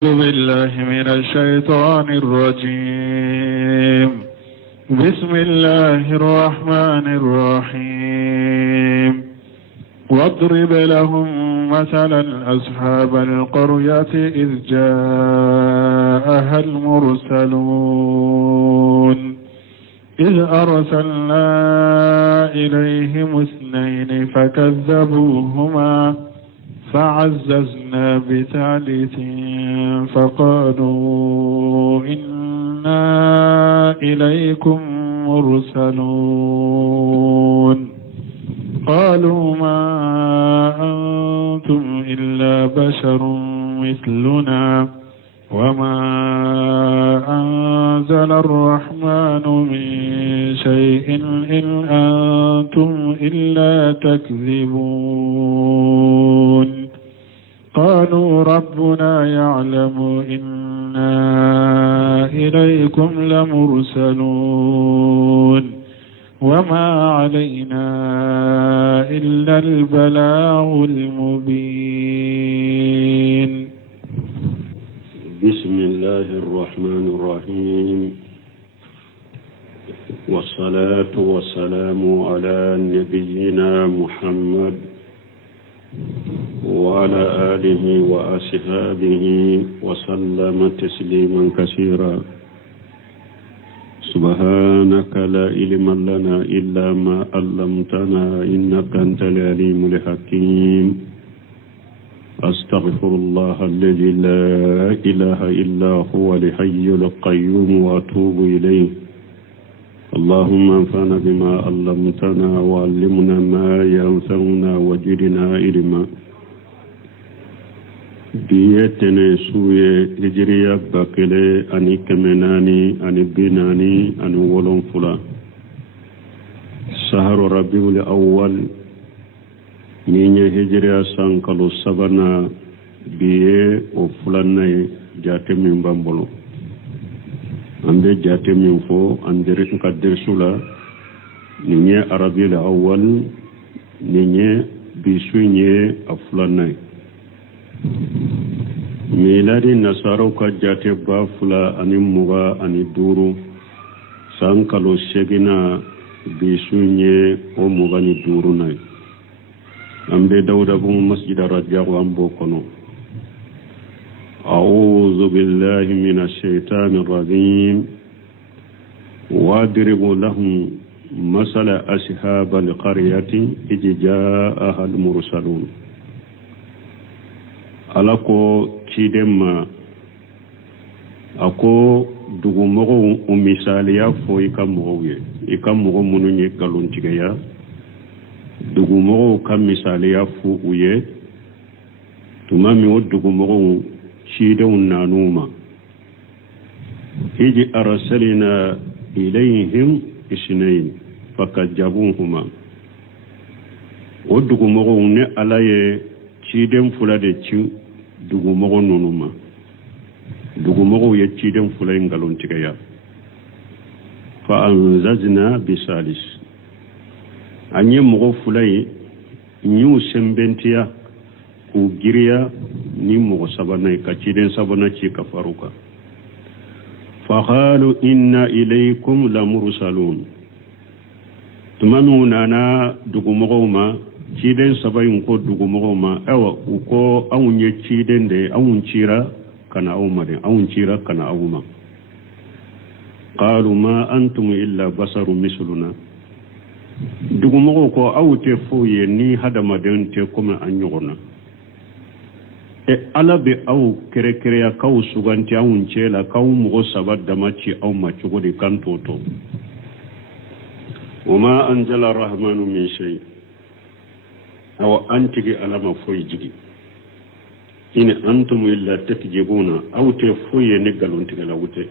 أعوذ بالله من الشيطان الرجيم. بسم الله الرحمن الرحيم. واضرب لهم مثلا أصحاب القرية إذ جاءها المرسلون إذ أرسلنا إليهم 2 فكذبوهما فعززنا بثالث فقالوا إنا إليكم مرسلون قالوا ما أنتم إلا بشر مثلنا وما أنزل الرحمن من شيء إن أنتم إلا تكذبون قالوا ربنا يعلم إنا إليكم لمرسلون وما علينا إلا البلاغ المبين. بسم الله الرحمن الرحيم والصلاة والسلام على نبينا محمد وعلى آله وأصحابه وسلم تسليما كثيرا. سبحانك لا علم لنا إلا ما علمتنا إنك أنت العليم الحكيم. أستغفر الله الذي لا إله إلا هو الحي القيوم وأتوب إليه. اللهم انفعنا بما علمتنا وعلمنا ما ينفعنا وزدنا علما. بيتنا سوية هجرية باكلة أني كمناني أني بناني أني ولون فلا سهر ربيع الأول نيني هجرية سانكالو سبنا بيه وفلاني جاتي من بامبولو ambe jate min fo andere ka dersula ninye arabil awwal ninye bisunye aflanay miladi nasaro ka jate ba fula ani muga ani duru sankalo segina bisunye o muga ni duru nay ambe dawda bu masjid rajahu ambo kono. أعوذ بالله من الشيطان الرجيم. واضرب لهم مثل أصحاب القرية إذ جاءها المرسلون. ألاكو كيدما أكو دغمغو ومثاليا فو يكمغوي يكمغو منوني قالون تيغيا دغمغو كمثاليا فو ويه تمامي ودغمغو شيدون نانوما إذ أرسلنا إليهم 2 فكذبوهما ودغو مغون على شيدن فلادة دغو مغون نونما دغو مغو يشيدن فلين غالون تيغيا فأنززنا بثالث أني مغو فلاي نيو سمبنتيا ku giriya ni mogo sabana ka ciden sabana ci ka faruka fa qalu inna ilaykum la mursalun tumanu nana dugu mogoma ciden sabayin ko dugu mogoma awa uko awunye ciden de awun cira kana awmade awun cira kana awuma qalu ma antum illa basarun misluna dugu mogo ko awte foye ni hadama den te kuma anyogona ala be aw kere kaw suganti awun cela kaw mugo sabat damaci aw macugo de kantoto wama anzala arrahmanu min shay aw antigi alama foy jigi in antum illa takjibuna aw te foye ne galonti gala wute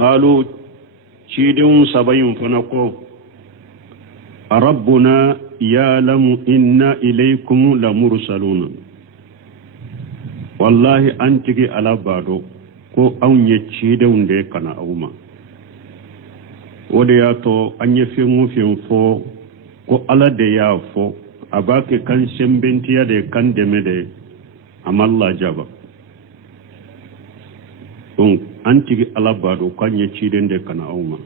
qalu cidun sabayun fanako rabbuna ya'lamu inna ilaykum la mursaluna wallahi antigi ala bado ko awnya cidewnde kana awma wode ya to anye femu fo ko ala de ya fo abake kan sembentiya de kan demede amalla jaba donc antigi ala bado kanye ciden de kana awma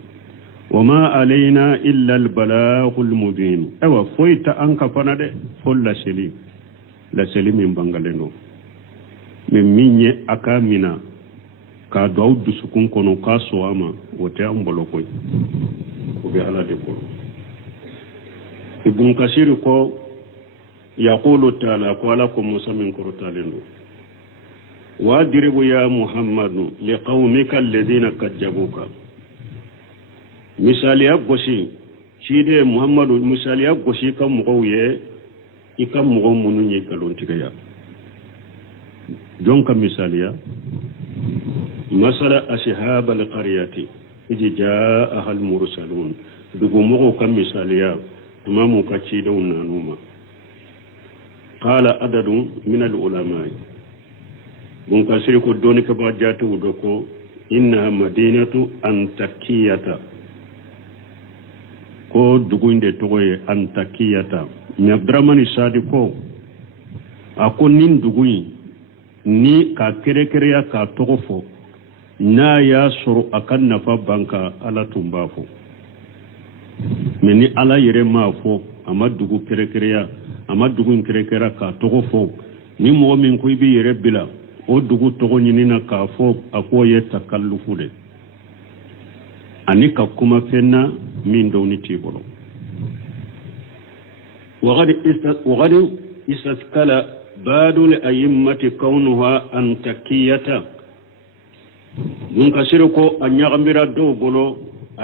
wama alaina illa albalaghul mubin ewa foita anka fana de folla seli min bangaleno min minye akamina ka daw dusukun kono ka soama wote ambolo koy ko be ala de ko ibn kasir ko yaqulu ta'ala ko ala ko musa min ko talendo wadribu ya muhammadu liqaumika alladhina kajjabuka misaliya gosi cide muhammadu misaliya gosi kam mugoye ikam mugo munu nyi kalon tigaya jonka misaliya masala ashhab alqaryati ijaa almursalun dugu mugo kam misaliya tumamu ka cide unanuma qala adadu min alulama bun kasiri ko doni ka ba jatu doko inna madinatu antakiyata ko dugunde togoye antakiyata mi abdramani sadi ko ako nin duguyi ni ka kere ya ka togofo na ya soro akan nafa banka ala tumbafo meni ala yere mafo ama dugu kere ya ama dugun kere ka togofo ni mo min ko bi yere bila o dugu togo nyinina ka fo ako ye takallufu de ani ka kuma fenna min dawni tibolo وغد استثقل بعض الأئمة كونها أنتكية من كسركو أن يغمر دو بلو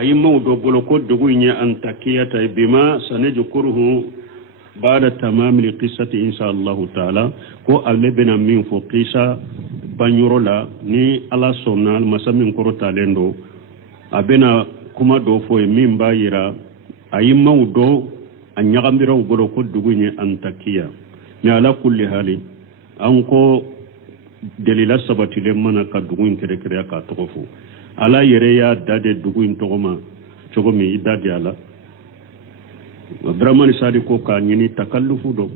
أئمة دو بلو كو دغويني أنتكية بما سنذكره بعد تمام القصة إن شاء الله تعالى كو أغلبنا من فو قصة بانيورولا ني على سونال مسامين كورو تالندو أبنا كما دو فو من بايرا أئمة دو an yagamiraw goro ko dugunye antakiya ni ala kulli hali an ko delila sabati le mana ka dugun kere ka togofu ala yere ya dade dugun togoma chogomi idade ala Abdurrahman sadi ko ka nyini takallufu do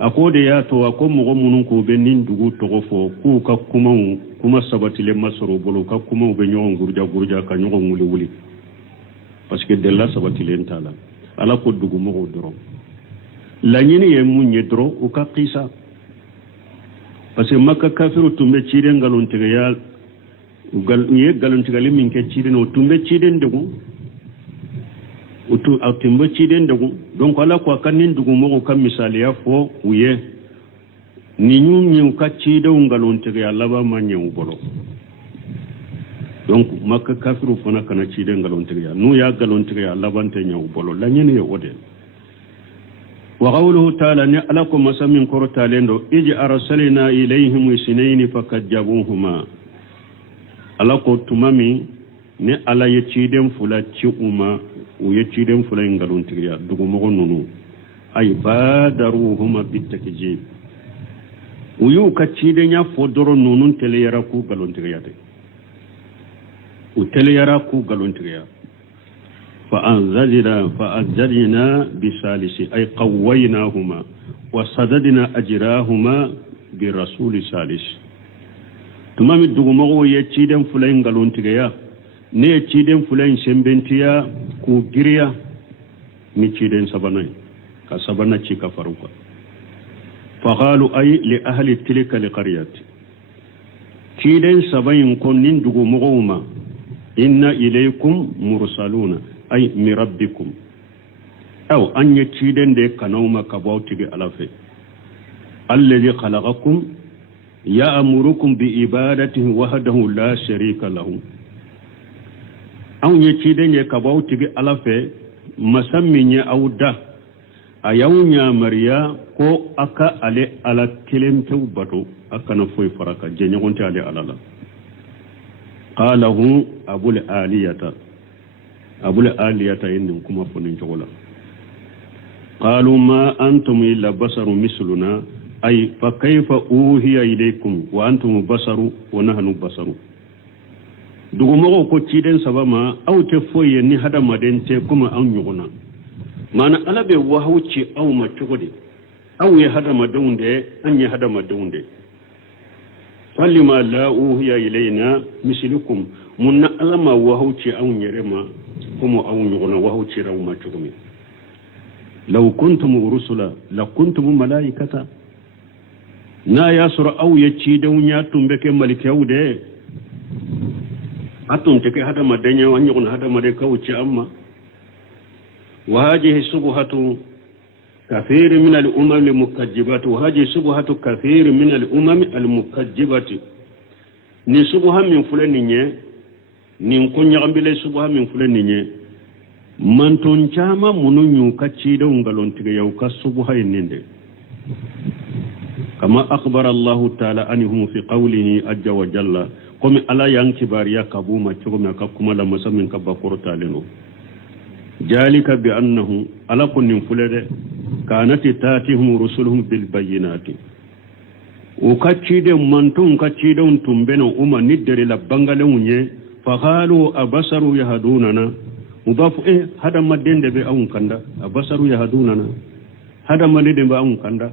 akode ya to ako mugo munun ko be nin dugu togofo ku ka kuma sabati le masoro bolo ka kuma be nyon gurja ka nyon wuli parce que delila sabati le ntala ala ko dugu mogo doro la nyini ye munye doro o ka qisa parce que makka kafiru tumbe cide ngalon tege ya ye galon tege le min ke cide no tumbe cide ndegu utu atimbe cide ndegu donc ala ko kanin dugu mogo kam misali ya fo uye ni nyunyu ka cide ngalon tege ya laba manye ubolo donc makka kafiru fana kana cide ngalon tigya nu ya galon tigya labante nyaw bolo la nyene yo ode wa qawluhu ta'ala ni alakum masamin korota lendo iji arsalna ilayhim isnayn fakajjabuhuma alako tumami ne ala ye ciden fula ci uma u ye ciden fula ngalon tigya dugu mo nunu ay badaruhuma bitakjib uyu ka ciden ya fodoro nunun tele yara ku galon tigya de وتليرا كو غالونتريا فأنزلنا بثالث أي قويناهما وصددنا أجراهما برسول ثالث تمام الدغمغو يتشيدن فلين غالونتريا ني يتشيدن فلين سمبنتيا كو غيريا نيتشيدن سباناي كسبانا تشيكا فاروكا فقالوا أي لأهل تلك القرية تشيدن سباين كونين دغمغوما inna ilaykum mursaluna ay mi rabbikum aw an yaciden de kanawma kabawtige alafe alladhi khalaqakum ya'murukum bi ibadatihi wahdahu la sharika lahu aw yaciden de kabawtige alafe masamminya awda ayawnya mariya ko aka ale ala kelemte bato aka na foy faraka jenyagonte ale alala قاله أبو الآلية إنهم كما فنين جغلا قالوا ما أنتم إلا بصر مثلنا أي فكيف أوهي إليكم وأنتم بصر ونحن بصر دوغمو ko ciden sabama aw te foye ni hada madente kuma an yuguna mana alabe wahauci aw ma tugode aw ya hada madunde an ya hada madunde فلما لا أوهي إلينا مثلكم من ألما وهوتي أو نرما هم أو نغنى وهوتي روما تغمي لو كنتم رسلا لكنتم ملائكة نا ياسر أو يتشيدون ياتم بك ملك يودي أتم تكي هذا مدنيا ونغنى هذا ملك وتي أما وهذه الشبهة كثير من الأمم المكذبات وهذه شبهة كثير من الأمم المكذبات ni subha min fulani nye ni kunya ambile subha min fulani nye manton chama munu nyu kacida ungalon tige yau ka subha ininde kama akhbara Allah ta'ala anhum fi qawlihi ajja wa jalla komi ala yang kibariya kabuma chuguma kakuma la masamin kabakoro taleno jalika bi annahu ala kunnin fulade kanat tatihum rusuluhum bil bayyinati ukachide mantun kachide tumbeno uma niddere la bangale unye faqalu abasaru yahdunana mudafu hada madende be awun kanda abasaru yahdunana hada madende be awun kanda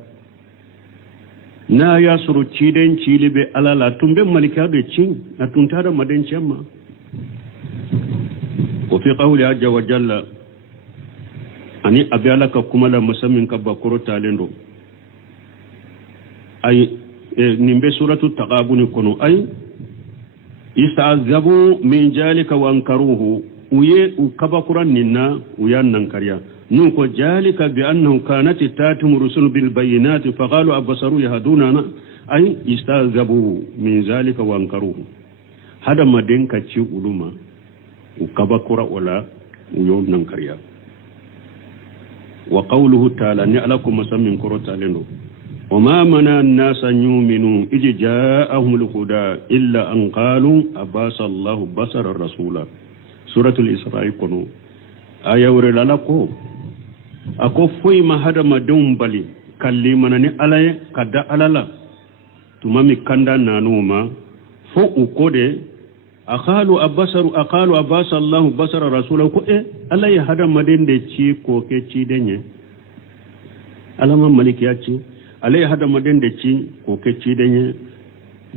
na yasuru chiden chilibe alala tumbe malika be chin na tuntada maden chemma wa fi qawli ajja wa jalla ani abialaka kumala musammin kabakoro talendo ay nimbe suratu taqabuni kono ay ista'azabu min jalika wa ankaruhu uye ukabakuran ninna uyan nankariya nuko jalika bi annahu kanat tatum rusul bil bayinati faqalu abasaru yahdunana ay ista'azabu min zalika wa ankaruhu hada madenka ci uluma ukabakura wala uyon nankariya wa qawluhu ta'ala ni alakum masammin korota lendo وما منع الناس أن يؤمنوا إذ جاءهم الهدى إلا أن قالوا أباس الله بصر الرسول سورة الإسراء كنو آية ورلالكو أكو فوي ما هذا ما دوم بالي كلمناني علي كدا على تمامي كندا نانوما فو أكودي أقالوا أباس الله بصر الرسول كو علي هذا ما دين دي تشي كوكي تشي دنيا ألما ملك ياتي alai hada maden da ci ko ke ci danye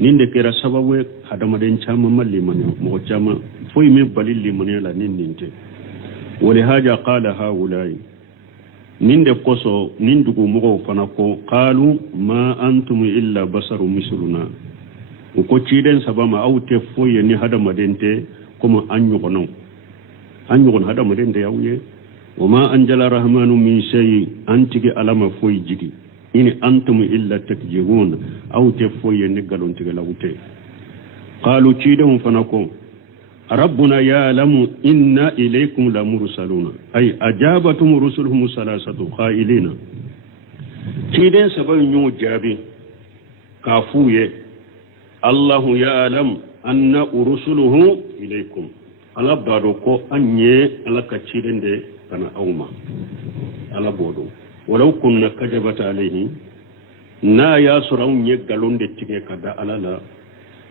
nin da kira sababu hada maden chama malli mane mo chama foi me balil limane la nin ninte wali haja qala haulai nin da koso nin dugu mo fana ko qalu ma antum illa basaru misluna ko ci den sabama awte foi ni hada maden te kuma anyu gonon hada maden da yawye wama anjala rahmanu min shay antigi alama foi jigi ini antum illa takjihun aw tefoye ni galon tiga lawte qalu chidum fanako rabbuna ya'lamu inna ilaykum la mursaluna ay ajabatum rusuluhum salasatu qailina chiden saban nyu jabi kafuye allah ya'lam anna rusuluhu ilaykum ala bado ko anye ala ka chiden de kana awma ala bodo ولو كنا كجبت عليه نا ياسرون يقلون دتك كدا على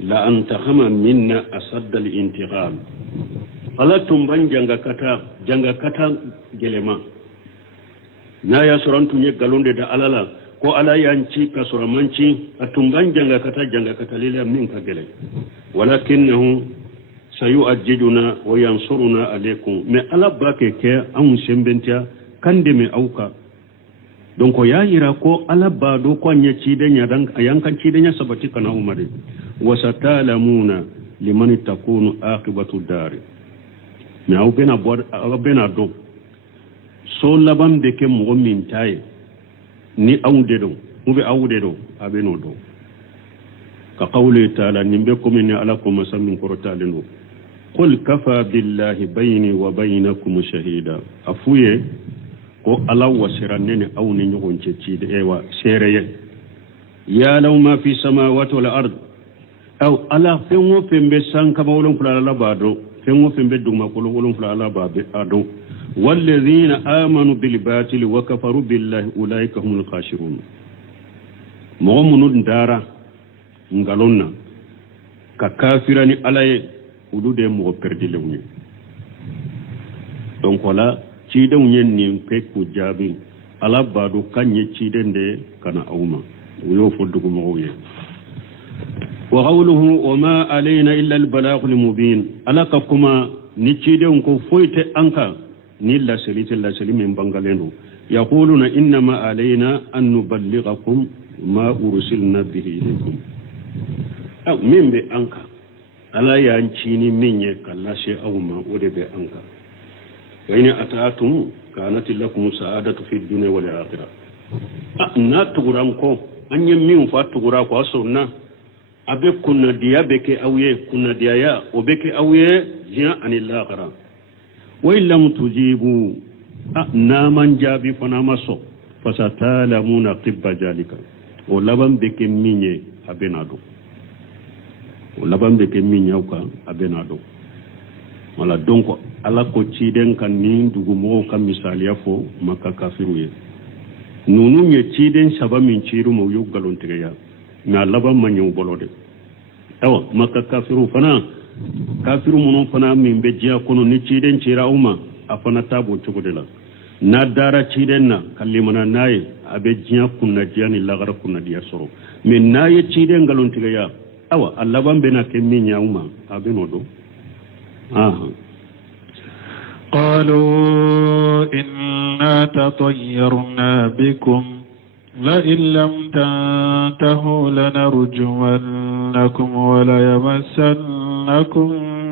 لا أنت خما منا أصد الانتقام فلا تنبان جنغا كتا جلما نا ياسرون يقلون دتا على ko ala yanci kasuramanci atumban janga kata lila min ka gele walakinahu sayu'ajjiduna wa yansuruna alaykum me ala bake ke an sembenta kande me auka donc ya yira ko alaba do ko nya ci de nya dan ayankan ci de nya sabati kana umare wasatalamuna liman takunu aqibatu dar na o bena do so labam de ke mo min tay ni awde do mo be awde do abeno do ka qawli ta'ala nimbe ko min ala ko masamin ko talendo qul kafa billahi bayni wa baynakum shahida afuye ko alaw wasiranne aw ni nyogon ci de ewa sereye ya law ma fi samawati wal ard aw ala fenwo fembe sanka mawlon kula la bado fenwo fembe duma ko lon kula la babe ado walladhina amanu bil batil wa kafaru billahi ulaika humul khashirun mo munun dara ngalonna ka kafirani alaye udude mo perdi lewni donc wala ci den yen ni pe ku jabi ala badu kanye ci den de kana awma wo fo dugu mo ye وقوله وما علينا إلا البلاغ المبين ألا كما نتشيدون كو فويت أنكا نيلا سليت الله سليم من بنغالينو يقولون إنما علينا أن نبلغكم ما أرسلنا به إليكم أو من بأنكا ألا ينشيني من يكلا شيء أو ما أريد بأنكا وإن أتأتم كانت لكم سعادة في الدنيا والآخرة نا تغرامكو أن يمين فاتغراكو أصرنا أبي كنا ديا بك أويه كنا ديا وبك أويه جاء عن الآخرة وإن لم تجيبوا نامن جابي فنامسو فستعلمون طب ذلك ولبن بك ميني أبنادو ولبن بك ميني أوكا أبنادو wala donc ala ko ciden kan ni dugu mo kam misaliya fo makka kafiru ye nunu nye ciden saba min ciru mo yugalon tigaya na laban manyu bolode awa makka kafiru fana kafiru mono fana min be jiya kono ni ciden cira uma afana tabo cugudela na dara ciden na kallimana naye abe jiya kunna jiya ni lagara kunna diya soro min naye ciden galon tigaya awa allaban bena kemminya uma abenodo قالوا إنا تطيرنا بكم لئن لم تنتهوا لنرجمنكم وليمسنكم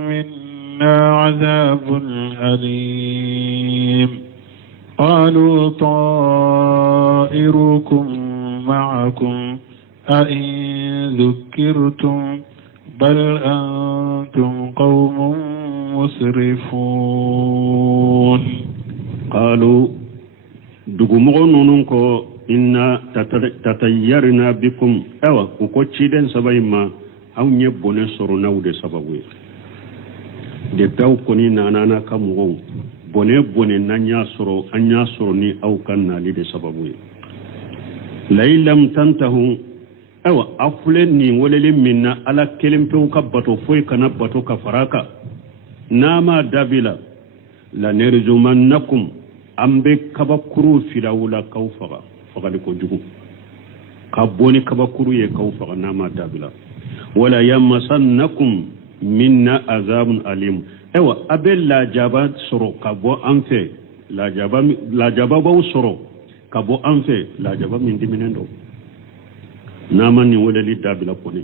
منا عذاب أليم قالوا طائركم معكم أئن ذكرتم بل أنتم قوم مسرفون قالوا دغمغنونكو إنا تتيرنا بكم أوا وكوتشيدن سبايما أو نيبوني سورنا ودي سباوي دي تاو كوني نانا كامو بوني نانيا سورو ني أو كان نالي دي سباوي لئن لم تنتهوا أوا أفلني وللي منا على كلمة كبتو فوي كنبتو كفراكا ناما دابلا لنرجمنكم أمبي كبكرو فراولا كوفغا فغالكو جهو كبوني كبكرو يكوفغا ناما دابلا ولا يمسنكم منا عذاب أليم أوا أبي لا جابا سرو كبو أنفي لا جابا بو سرو كبو أنفي لا جابا من دمينندو نامني وللي دابلا كوني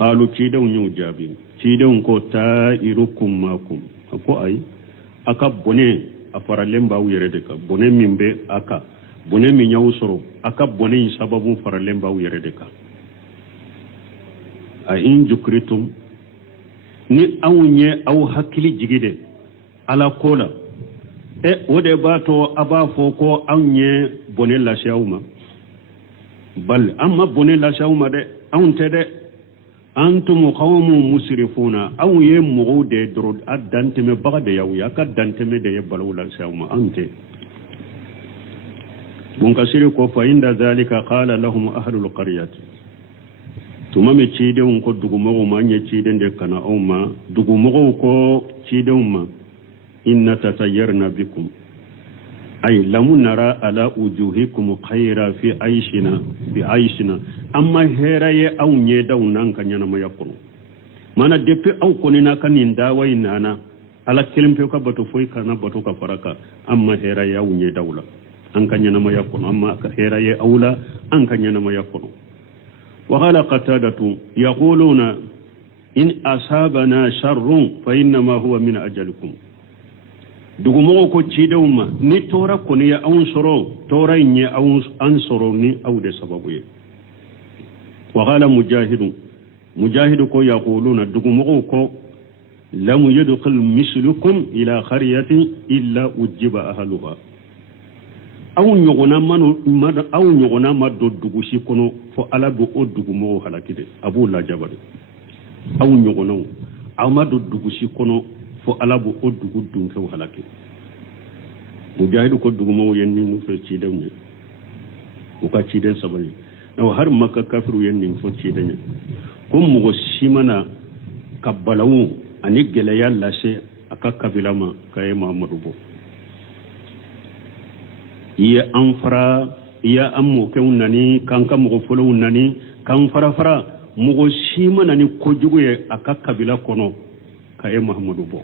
قالوا كيدو نيو جابين كيدو كو تائركم ماكم أكو أي أكا بوني أفرالين باو يردك بوني ميمبي أكا بوني مينيو سرو أكا بوني سببو فرالين باو يردك أين جكرتم ni aunye au hakili jigide ala kola wode bato abafo ko aunye bone la shauma bal amma bone la shauma de aunte de antum qawmun musrifuna aw yemugode drod addante me bagade yaw yakadante me de yabalu la shauma ante munkasiri ko fa inda zalika qala lahum ahlul qaryati tuma me cide un ko dugumo ma nya cide de kana o ma dugumo ko cide ma inna tatayyarna bikum ay lamun nara ala ujuhikum khayra fi aishina bi aishina amma heraye aw nye daw nan kan yana mayakuru mana depe aw konina kanin dawai nana ala kelimpe ka bato foi kana bato ka faraka amma heraye aw nye dawla an kan yana mayakuru amma heraye awla an kan yana mayakuru وقال قتادة يقولون إن أصابنا شر فإنما هو من أجلكم دغمو كو تشيدوما ني تورا كوني أنصرو تورا ني أنصرو ني أو دي سببوي وقال مجاهد كو يقولون دغمو كو لم يدخل مثلكم إلى قرية إلا أجب أهلها aw nyogona ma do dugu si kono fo ala bo o dugu mo halakide abu la jabal aw nyogona aw ma do dugu si kono fo ala bo o dugu dum fe halakide mujahidu ko dugu mo yenni nu fe ci dem ni ko ka ci den sabani no har makka kafiru yenni fo ci den ko mo simana kabbalawu ani gele yalla se aka kabilama kay muhammadu bo iya amfara iya ammo ke unani kanka mo folo unani kan fara mogo sima nani kojugu ye aka kabila kono ka e Muhammadu bo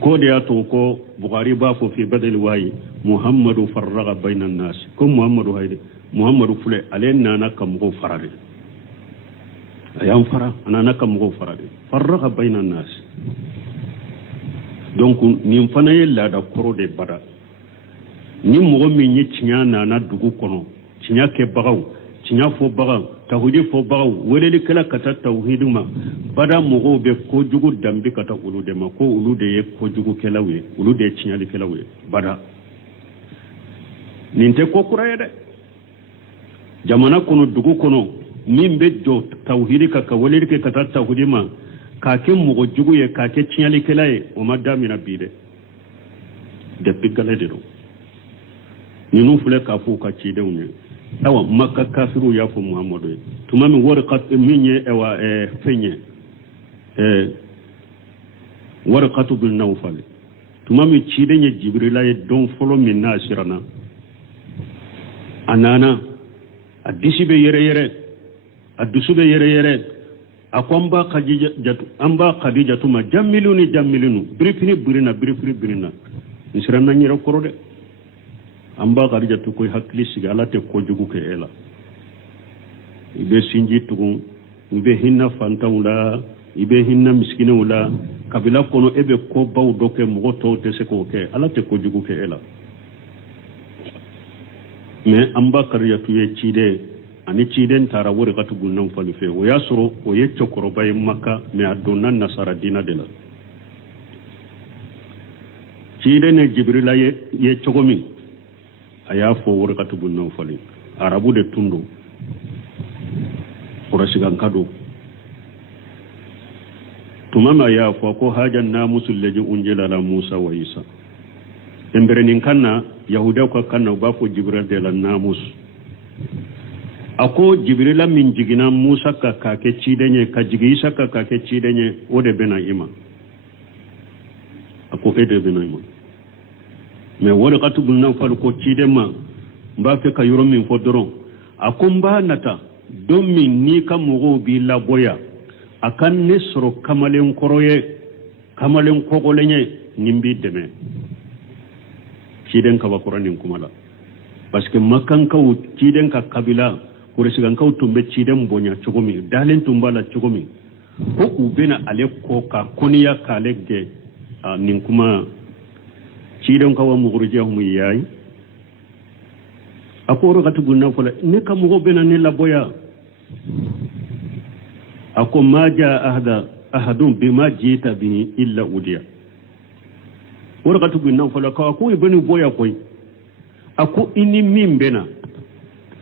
ko de ato ko Bukhari ba fo fi badal wayi Muhammadu farraga bayna an-nas ko Muhammadu hayde Muhammadu fule alen nana kam go farade ayam fara anana kam go farade farraga bayna an-nas donc nim fana yella da koro de bada ni mogo min yi tinya nana dugu kono tinya ke bagaw tinya fo bagaw tawhidi fo bagaw weleli kala kata tawhiduma bada mogo be ko jugu dambi kata ulu de ma ko ulu de ye ko jugu kelawe ulu de tinya li kelawe bada ninte ko kuraye de jamana kono dugu kono min be do tawhidi ka weleli ke kata tawhidima ka ke mogo jugu ye ka ke tinya li kelaye o madamina bide de pigale de do ninu fule ka fu ka ci dewne awa makka kafiru ya fu Muhammadu tumami warqat minye ewa fenye warqatu bil nawfal tumami ci denye jibrila ye don folo min nasirana anana adisibe yere adusube yere akwamba khadija jatu amba khadija tuma jammiluni brifini birina nisirana nyira korode amba garija to koy hakli siga ala te ko jogu ke ela ibe sinji tugun ibe hinna fantawla ibe hinna miskinawla kabila kono ebe ko baw doke mo to te se ko ke ala te ko jogu ke ela me amba kariya tuye cide ani ciden tara wori gatu gunnan falu fe o yasoro o ye chokoro bay makka me adonna nasara dina de la cide ne jibrila ye chogomi aya fo workatu bunno fali arabu de tundo kurasigan kado tumama ya fo ko hajan namusul leji unjila la Musa wa Isa emberenin kanna yahuda ko kanna ba fo jibril de la namus ako jibril min jigina Musa ka ke cidenye ka jigi Isa ka ke cidenye ode bena ima ako ede bena ima me wori katu bunna fal ko cidema mba fe ka yoro min fodoro akumba nata don min ni ka mogo bi la boya akan ne soro kamalen kogolenye nimbi deme ciden ka bakuranin kumala parce que makan ka ciden ka kabila ko resigan ka tumbe ciden bonya chogomi dalen tumbala chogomi ko ubena ale ko ka koniya kalege nin kuma ciden kawa mugurje mu yayi akoro gatu gunna fola ne kam go bena ne la boya ako maja ahadun bima jita bi illa udiya wor gatu gunna fola ka ko ibani boya koy ako ini min bena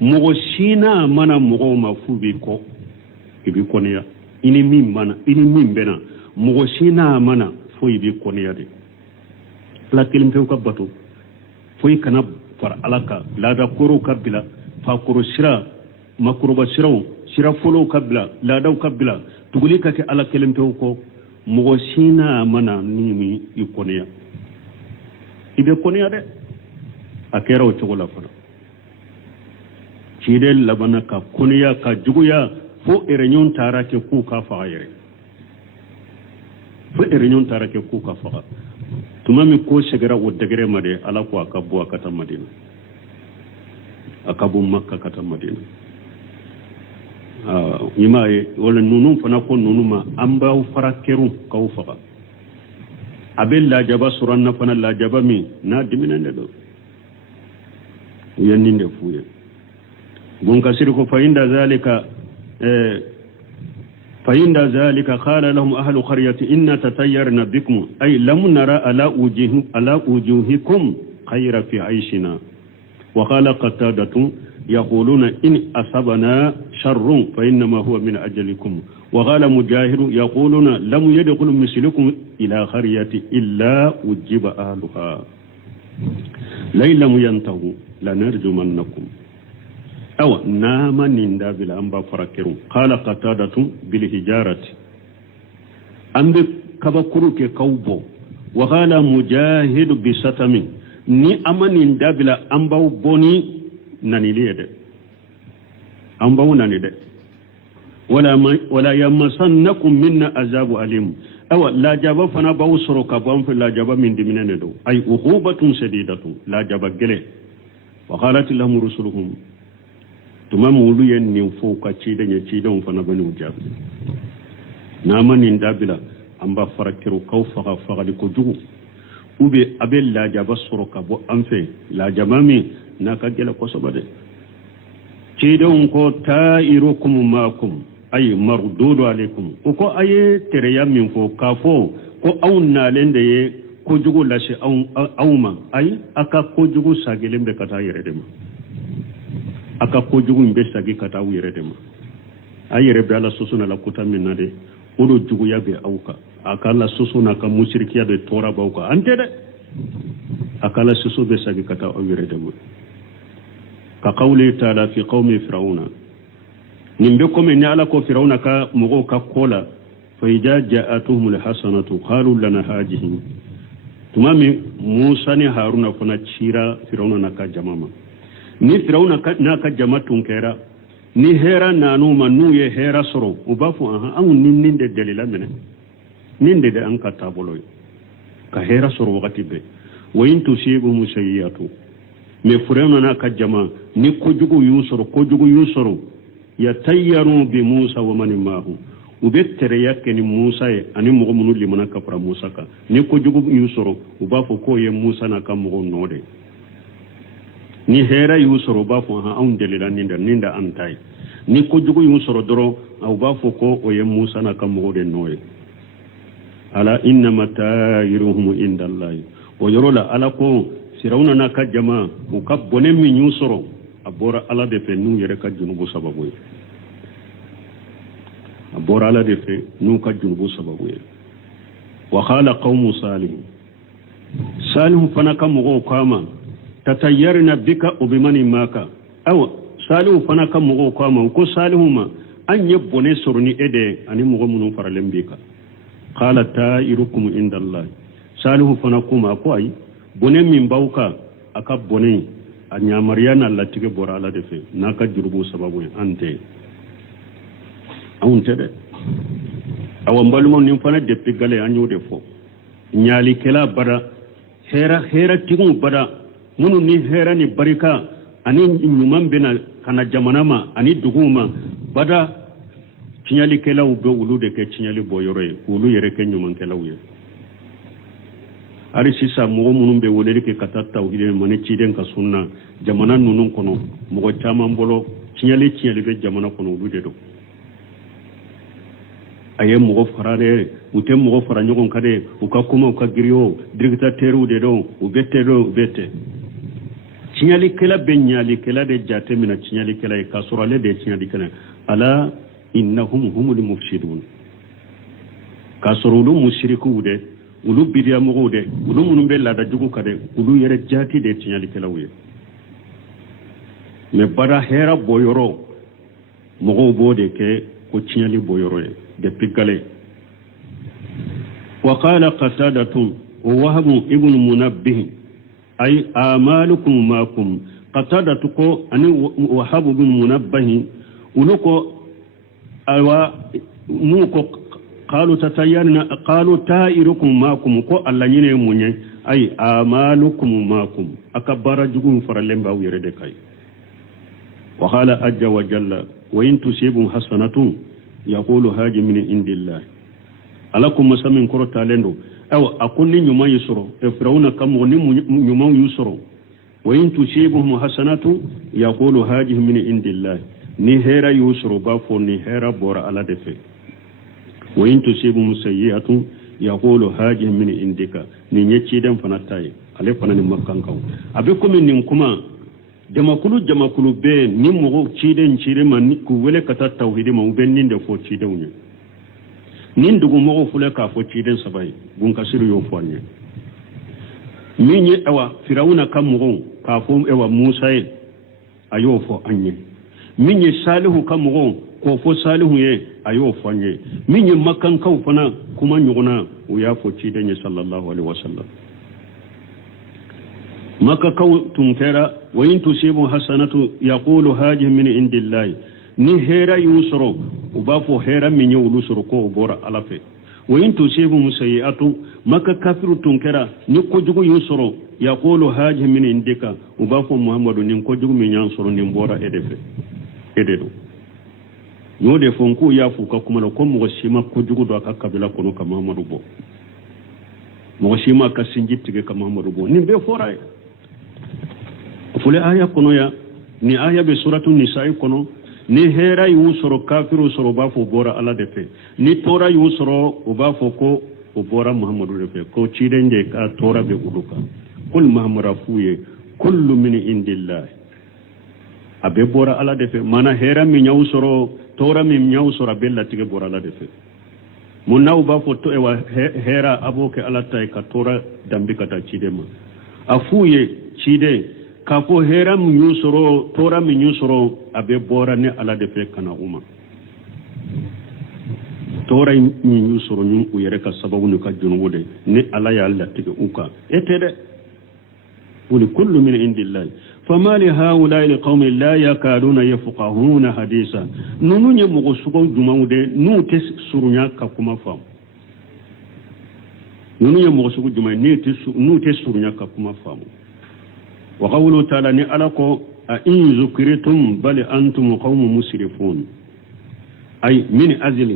mugo sina mana mugo mafubi ko ibi koniya ini min bena mugo sina mana fo ibi koniya de la kelim few ka bato foy kana far alaka la da koro kabila fa koro sira makoro ba sira folo kabila la daw kabila tuguli ka ke ala kelim few ko mo sina mana nimi ikoneya ibe koneya de akera o chogola fara cide labana ka koneya ka juguya fo erenyon tara ke ku ka fa yere fo erenyon tara ke ku ka fa tumami ko segera o degere made ala ko akabu akata madina akabu makka kata madina imaye wala nunum fana ko nunuma amba farakeru kaw faga abel la jaba suranna fana la jaba mi na diminande do yanninde fuye gon kasiri ko fayinda zalika فإن ذلك قال لهم أهل قرية إن تطيرنا بكم أي لم نرى على وجوهكم خير في عيشنا وقال قتادة يقولون إن أصابنا شر فإنما هو من أجلكم وقال مجاهد يقولون لم يدخل مثلكم إلى قرية إلا وجب أهلها لئن لم ينتهوا لنرجمنكم أو نام نندا بالأنبا فركروا قال قتادة بالهجارة أنب كبكروك كوبو وقال مجاهد بستم ني أما نندا بالأنبا بوني ناني ليد أنبا ناني ولا يمسنكم منا عذاب أليم أو لا جاب فنا باوسرو كبام في لا جاب من دمنا ندو أي عقوبة شديدة لا جاب جله وقالت لهم رسلهم تمام ولي نفوق تشيدن فنا بنو جاب نامن دابلا أمبا فركرو كوفا فغدي كجو ube abel la jaba soroka bo amfe la jamami naka gela ko sobade cedon ko ta'irukum maakum ay mardudu alaikum ko aye tereya min fo kafo ko aunna lende ye ko jugo lashe auma ay aka ko jugo sagele be kata yere dema aka ko jugo be sagi kata yere dema ayere be ala susuna la kutamina de odo jugo yabe auka akala susuna ka musrikiya be tora bauka ante de akala susu be sagi kata yere dema ka qawli ta'ala fi qaumi fir'auna nimbe ko men ala ko fir'auna ka mugo ka kola fa ija ja'atuhum alhasanatu qalu lana hajihi tumami musa ni haruna kuna chira fir'auna naka jamama ni fir'auna naka jamatun kera ni hera nanu manu ye hera soro ubafu aha an ninde dalila mene ninde de an ka taboloy ka hera soro wakati be wa in tusibu musayyatu me fir'auna naka jama ni kojugu yusoro ya tayyaru bi Musa wa man mahu ubettere yake ni Musa ye ani mugo munu limana kapra Musa ka ni kojugu yusoro ubafo ko ye Musa na kamugo node ni hera yusoro ubafo ha aundelila ninda antai ni kojugu yusoro doro ubafo ko o ye Musa na kamugo de noye ala inna matayiruhum indallahi o yorola ala ko Firauna na ka jama ukabone mi yusoro abora ala de fe nu yere ka junubu sababu abora ala de fe nu ka junubu sababu wa khala qaumu salih fana ka mugo kama tatayyarna bika ubimani maka aw salih fana ka mugo kama ko salihuma an yebone sorni ede ani mugo munu faralen bika qala ta'irukum indallahi salih fana kuma ko ai bone min bauka aka bone a ñamariana lattige bora ala de fe naka jurubu sababu ante awunte de awa mbaluma nim fana depuis gale a ñude fo ñaali kela bada hera tigu bada munu ni hera ni barika ani ñuman bena kana jamanama ani duguma bada ciñali kelaw be wulu de ke ciñali boyoroye wulu yere ke ñuman kelaw ye ari sisa mogo munun be wolere ke kata tawhide mane ciden ka sunna jamana nunun kono mogo caman bolo cinyali be jamana kono ulu de do aye mogo farare ute mogo fara nyogon kade uka kuma uka giriyo dictateur de do ubete cinyali kela be nyali kela de jate mina cinyali kela e kasurale de cinyali kela ala innahum humul mufsidun kasurulu mushriku de ulu bidiya mogo de ulu munun be lada jugu kade ulu yere jati de tinyali kelawye me bara hera boyoro mogo bode ke ko tinyali boyoro de pigale wa qala qasadatu wa wahab ibn munabbih ay amalukum maakum qasadatu ko ani wahab ibn munabbih ulu ko aywa mu ko قالوا تتيارنا قالوا تائركم ماكم كو الله ني موني اي اعمالكم ماكم اكبر جوم فرلم باو يرده كاي وقال اج وجل وان تصيبوا حسنه يقول هاجي من عند الله alakum masamin koro talendo aw akunni nyuma yusro e firawna kam woni nyuma yusro wa in tusibuhum hasanatu yaqulu hadhihi min indillah ni hera yusro ba fo ni hera bora ala defe wa in tusibuhum sayyi'atu yaqulu hadhihi min indika ni nyeci dem fanatai ale fanani makkan kaw abe ko min kuma jamakulu be ni mo cide man ku wele kata tawhid ma ben ninde fo cide wonye nin dugu mo fule ka fo cide sabai gun kasiru yo fonye minye awa firawuna kam mo ka fo ewa musa e ayo fo anye minye salihu kam mo ko fo salihu ye ayo fonye minye makkan kaw fana kuma nyuguna o ya fo cide nye sallallahu alaihi wasallam maka kaw tunkera wa in tusibu hasanatu yaqulu hadhihi min indillahi ni hera yusoro ubafo hera minyo ulusoro ko bora alafe wa in tusibu sayi'atu maka kafiru tunkera ni ko jugo yusoro yaqulu haji min indika ubafo muhammadu ni ko jugo minyan soro ni bora ededo yode fonku ya fuka kuma ko mo shima ko jugo do aka kabila kono ka muhammadu bo mo shima ka sinjittige ka muhammadu bo ni be fora fule aya kono ya ni aya be suratu nisa'i kono ni hera yusoro kafiru soro bafo bora ala defe ni tora yusoro ubafo ko ubora muhammadu defe ko cidenje ka tora be uluka kul muhammadu fuye kullu min indillahi abe bora ala defe mana hera mi nyawsoro tora mi nyawsoro bella tige bora ala defe munna ubafo to ewa hera aboke ala tay ka tora dambi kata cidema afuye cide kafo hera mu nyusoro tora mi nyusoro abe bora ne ala de fe kana uma tora mi nyusoro nyun uyere ka sababu ne ka junude ne ala ya alla tige uka etede wuli kullu min indillahi fama li haula alqawmi la yakaduna yafqahuna hadisa nunu nye mo suko jumaude nu te surunya ka kuma fam nunu nye mo suko jumai ne te nu te surunya ka kuma fam وقوله تعالى نألقوا أئن ذكرتم بل أنتم قوم مسرفون أي من أجل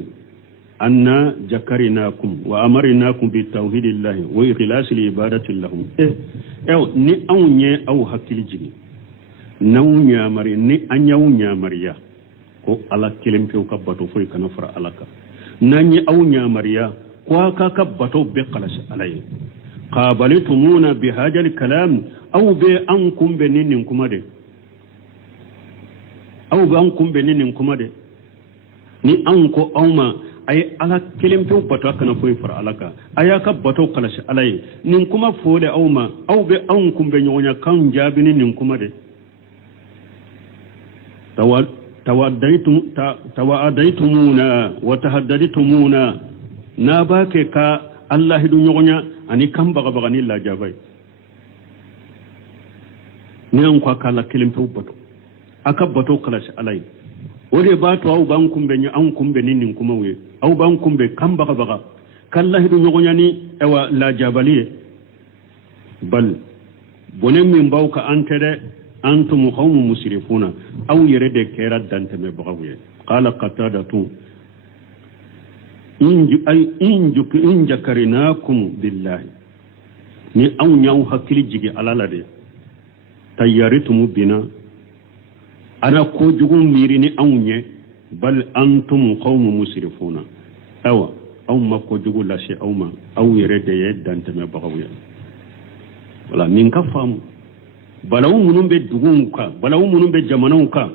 أن ذكرناكم وأمرناكم بالتوحيد الله وإخلاص العبادة لهم أو ني أو ني أو حكيل جي نو نيامري ني أنيو نيامريا ko ala kelempe ka bato foy kana fara alaka nanyi aw nyaamariya kwa ka bato be qalas alay قابلتمونا بهذا الكلام أو بأنكم بنين كمده أو بأنكم بنين كمده ni anko auma ay ala kelem pe bato kana foy far alaka ayaka bato kala shi alay nin kuma fode auma aw be ankum be nyonya kan jabini nin kuma de tawadaitumuna wa tahaddaditumuna na bake ka Allah du nyonya ani kam baga ni la jabay ni an kwa kala kelim pe bato aka bato kala shi alay ode ba to aw ban kumbe ni an kumbe nin kuma we aw ban kumbe kam baga kala du nyonya ni ewa la jabaliye bal bonem min bawka antere antum qawmun musrifuna aw yerede kera dante me bagawe qala qatadatu in jakarinakum billahi ni aw nyaw hakili jigi alalade tayyaritumu bina ana ko jugum miri ni aw nye bal antum qawmun musrifuna awa aw makko jugu la shi aw ma aw yerede ye dante me bagawe wala min ka famu balawu munun be dugun ka balawu munun be jamanaw ka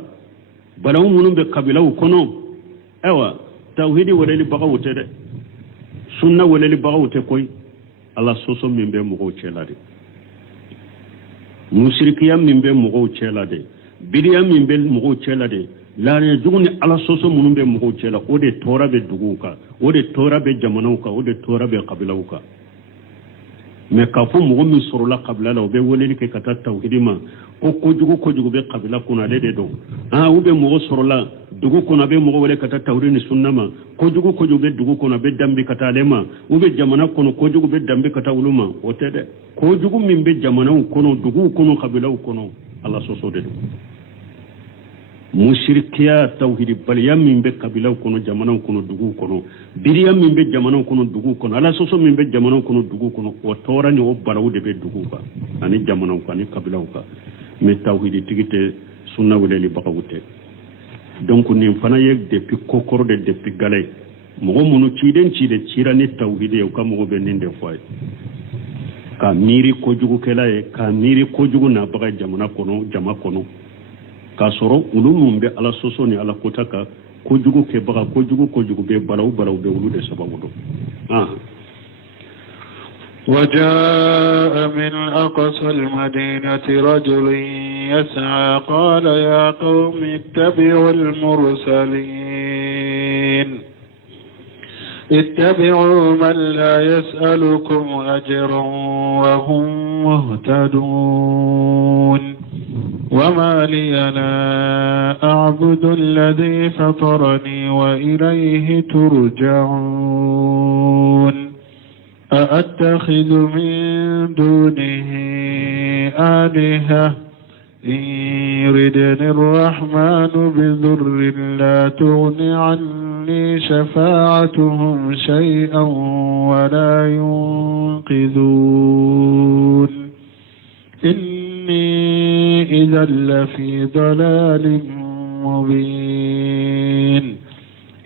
balawu munun be kabilaw kono awa tawhidi walali bagawte de sunna walali bagawte koy ala soso min be mo chelade mushrikiyam min be mo chelade bidiyam min be mo chelade la ne duguni ala soso munun be mo chela o de tora be duguka o de tora be jamanaw ka o de tora be kabilaw ka me ka fu mo min sorola qabla la be walali ke kata tawhidima ko jugu be qabila kuna de do ube mo sorola dugu kuna be mo wale kata tawrini sunnama ko jugu be dugu kuna be dambi kata lema ube jamana kono ko jugu be dambi kata uluma o tede ko jugu min be jamana kono dugu kono qabila kono Allah soso de mushrikiya tawhid bal yamin be qabila kono jamana kono dugu kono biriyam min be jamana kono dugu kono Allah soso min be jamana kono dugu kono o torani o balawde be dugu ka ani jamana ko ani qabila ka me tawhidi tigite sunna wuleli bakawute donc ni fana yek depuis kokoro de depuis galay mo munu ciden cide cira ni tawhidi o kam go beninde foy ka miri ko jugu kelaye ka miri ko jugu na baga jamana kono jama kono ka soro ulumum be ala soso ni ala kotaka ko jugu ke baga ko jugu be balaw be wulude sababu do وجاء من أقصى المدينة رجل يسعى قال يا قوم اتبعوا المرسلين اتبعوا من لا يسألكم أجرا وهم مهتدون وما لي لا أعبد الذي فطرني وإليه ترجعون أأتخذ من دونه آلهة إن يردني الرحمن بضر لا تغن عني شفاعتهم شيئا ولا ينقذون إني إذا لفي ضلال مبين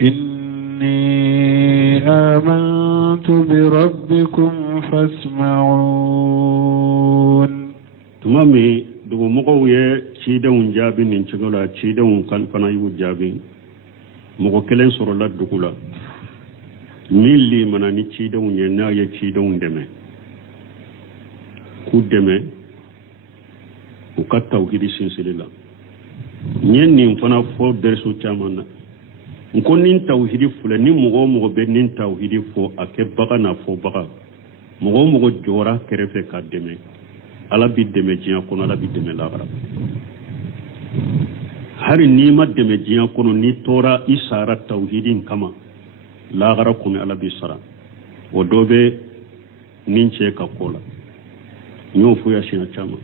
إني آمنت بربكم فاسمعون تمامي dugu mɔgɔw ye cidenw jaabi nin cogo la cidenw kan fana y'u jaabi mɔgɔ kelen sɔrɔla dugu la min limana ni cidenw ye n'a ye cidenw dɛmɛ k'u dɛmɛ u ka tawhidi sinsili la n ye nin fana fɔ dɛriso caman na n ko nin tawhidi filɛ ni mɔgɔ o mɔgɔ bɛ nin tawhidi fɔ a kɛ baga n'a fɔ baga mɔgɔ o mɔgɔ jɔra kɛrɛfɛ ka dɛmɛ ala bi dɛmɛ diɲɛ kɔnɔ ala bi dɛmɛ lahara hari n'i ma dɛmɛ diɲɛ kɔnɔ n'i tora i sara tawhidin kama lahara kɔmi ala bi sara o dɔ bɛ nin cɛ ka ko la n y'o fɔ ya siɲɛ caman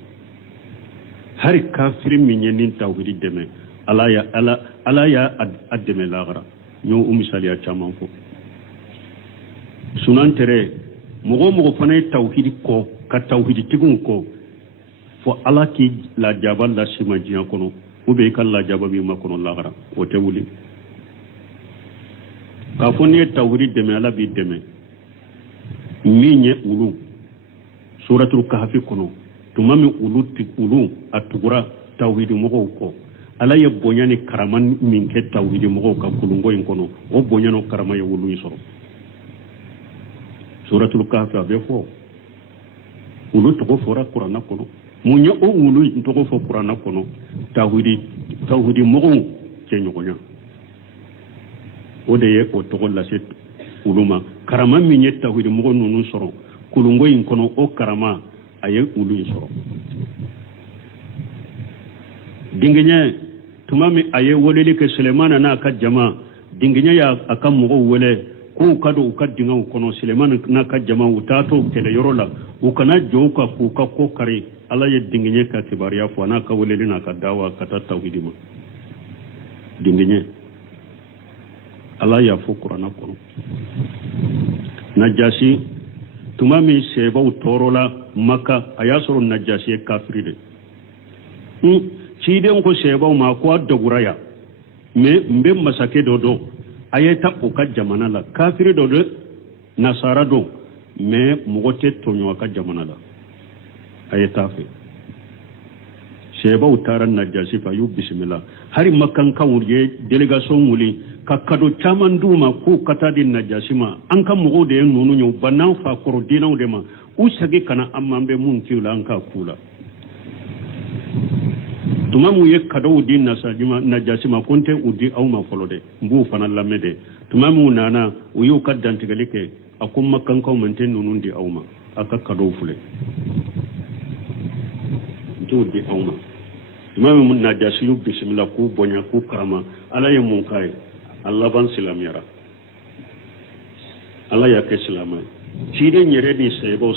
hari kafiri min ye nin tawhidi dɛmɛ ala y'a a dɛmɛ lahara n y'o misaliya caman fɔ sunan tɛrɛ mɔgɔ o mɔgɔ fana ye tawhidi kɔ ka tawhidi tigiw kɔ fo ala k'i lajaba lase ma diɲɛ kɔnɔ ou bien i ka lajaba b'i ma kɔnɔ lahara o tɛ wuli k'a fɔ n'i ye tawhidi dɛmɛ ala b'i dɛmɛ min ye ulu suratul kahfi kɔnɔ tuma min ulu a tugura tawhidi mɔgɔw kɔ ala ye bonya ni karama min kɛ tawhidi mɔgɔw ka kulungo in kɔnɔ o bonya no karama ye ulu in sɔrɔ suratul kahfi a bɛ fɔ ulu tɔgɔ fɔra kuranna kɔnɔ mun ye o ulu tɔgɔ fɔ kuranna kɔnɔ tawhidi mɔgɔw cɛ ɲɔgɔnya o de ye o tɔgɔ lase ulu ma karama min ye tawhidi mɔgɔ ninnu sɔrɔ kulungo in kɔnɔ o karama a ye ulu in sɔrɔ dingiɲɛ tuma min a ye weleli kɛ Sulemana n'a ka jama dingiɲɛ y'a ka mɔgɔw wele k'u ka don u ka dingɛw kɔnɔ Sulemana n'a ka jama u taa to kɛlɛyɔrɔ la u kana jɔ u kan k'u ka ko kari ala ye dingiɲɛ ka kibaruya fɔ n'a ka weleli n'a ka dawa ka taa tawhidi ma dingiɲɛ ala y'a fɔ kuranna kɔnɔ Najasi tuma min sɛbaw tɔɔrɔla Maka a y'a sɔrɔ Najasi ye kafiri de ciden ko sɛbaw ma ko a dɔgura ya mais n bɛ masakɛ dɔ dɔn a ye ta o ka jamana la kafiri dɔ de nasara dɔn mais mɔgɔ tɛ tɔɲɔ a ka jamana la a ye taa fɛ sɛbaw taara Najasi fɛ a y'u bisimila hari makankanw ye délégation wuli ka kado caman d'u ma k'u ka taa di Najasi ma an ka mɔgɔw de ye ninnu ye u bann'an fa kɔrɔ diinɛw de ma u segi kana an m'an bɛ mun k'i la an k'a k'u la tuma mun ye kadow di Najasi ma ko n tɛ u di aw ma fɔlɔ dɛ n b'u fana lamɛn dɛ tuma mun nana u y'u ka dantigɛli kɛ a ko makankaw ma n tɛ ninnu di aw ma a ka kadow filɛ n t'u di aw ma tuma min Najasi y'u bisimila k'u bonya k'u karama ala ye mun k'a ye a laban silamɛyara ala y'a kɛ silamɛ ye ciden yɛrɛ ni sɛbaw